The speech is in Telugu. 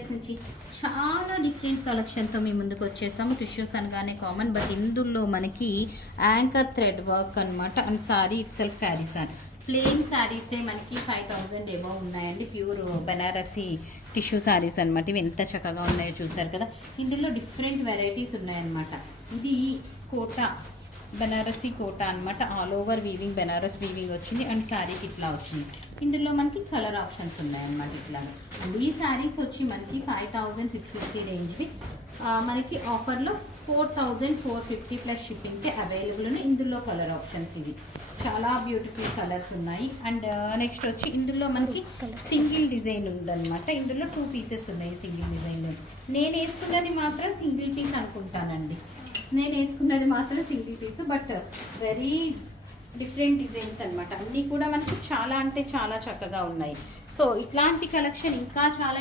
పీసెస్ నుంచి చాలా డిఫరెంట్ కలెక్షన్తో మీ ముందుకు వచ్చేసాము. టిష్యూస్ అనగానే కామన్, బట్ ఇందులో మనకి యాంకర్ థ్రెడ్ వర్క్ అనమాట. And sari itself carries on plain శారీసే మనకి 5000 ఎబో ఉన్నాయండి. ప్యూర్ బెనారసీ టిష్యూ శారీస్ అనమాట. ఇవి ఎంత చక్కగా ఉన్నాయో చూసారు కదా. ఇందులో డిఫరెంట్ వెరైటీస్ ఉన్నాయన్నమాట. ఇది కోటా బెనారసీ కోటా అనమాట. All over weaving Banaras weaving వచ్చింది అండ్ శారీకి ఇట్లా వచ్చింది. ఇందులో మనకి కలర్ ఆప్షన్స్ ఉన్నాయన్నమాట ఇట్లా. అండ్ ఈ శారీస్ వచ్చి మనకి 5650 రేంజ్వి మనకి ఆఫర్లో 4450 ప్లస్ షిప్పింగ్కి అవైలబుల్ ఉన్నాయి. ఇందులో కలర్ ఆప్షన్స్ ఇవి చాలా బ్యూటిఫుల్ కలర్స్ ఉన్నాయి. అండ్ నెక్స్ట్ వచ్చి ఇందులో మనకి సింగిల్ డిజైన్ ఉందన్నమాట. ఇందులో 2 పీసెస్ ఉన్నాయి సింగిల్ డిజైన్లో. నేను వేసుకున్నది మాత్రం సింగిల్ పీస్ అనుకుంటానండి. నేను వేసుకున్నది మాత్రం single piece, but very different designs అనమాట. అన్నీ కూడా మనకి చాలా అంటే చాలా చక్కగా ఉన్నాయి. సో ఇట్లాంటి కలెక్షన్ ఇంకా చాలా